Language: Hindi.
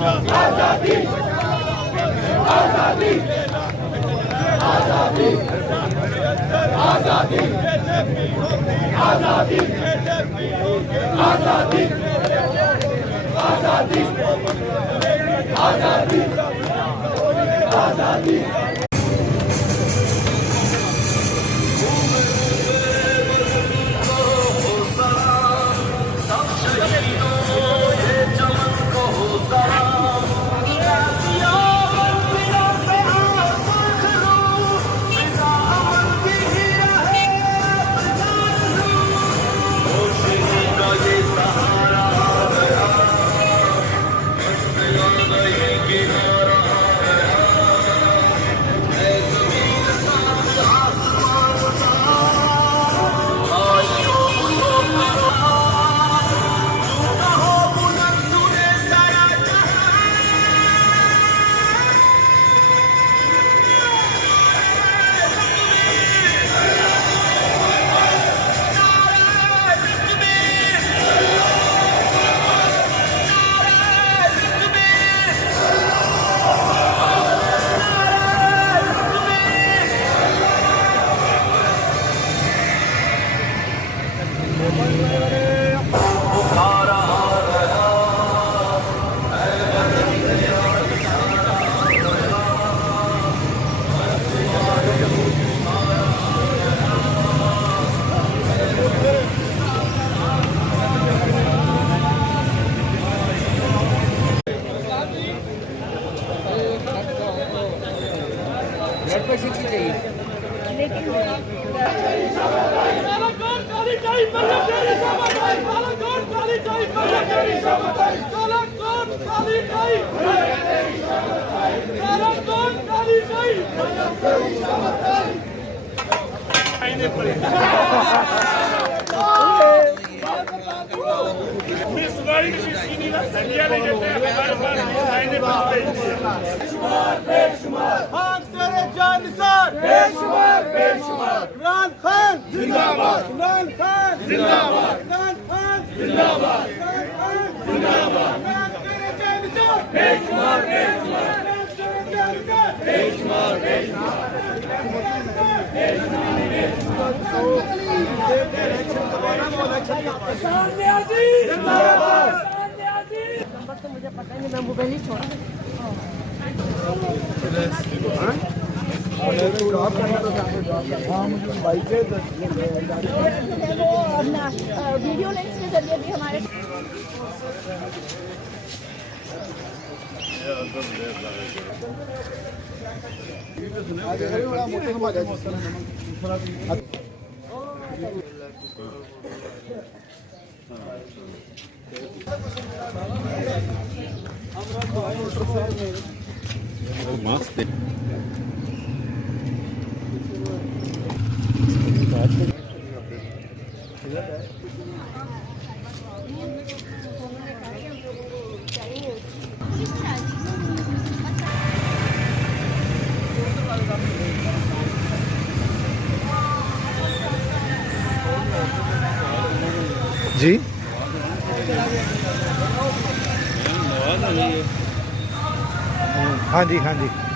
आजादी आजादी आजादी आजादी आजादी आजादी आजादी आजादी आजादी इमरान खान जिंदाबाद, इमरान खान जिंदाबाद, इमरान खान जिंदाबाद, जिंदाबाद, बेशुमार बेशुमार बेशुमार तो मुझे पता नहीं, मैं मोबाइल ही छोड़ा। वीडियो लिंक्स के जरिए भी हमारे मस्त जी। हाँ जी हाँ जी।